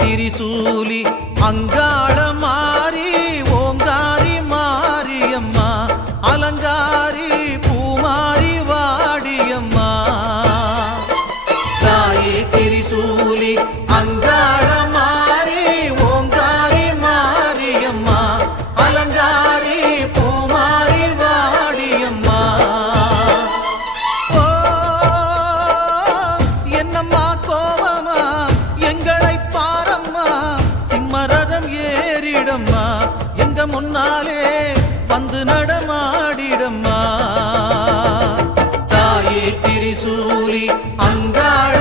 திரிசூலி அங்காள மாறி ஓங்காரி மாரியம்மா அலங்காரி பூமாரி வாடியம்மா தாயே திரிசூலி அங்காள மாறி ஓங்காரி மாரியம்மா அலங்காரி பூமாரி வாடியம்மா ஓ என்னம்மா கோபமா எங்களை பாரம்மா சிம்மரதம் ஏறிடம்மா எங்க முன்னாலே வந்து நடமாடிடம்மா தாயே திரிசூலி அங்காள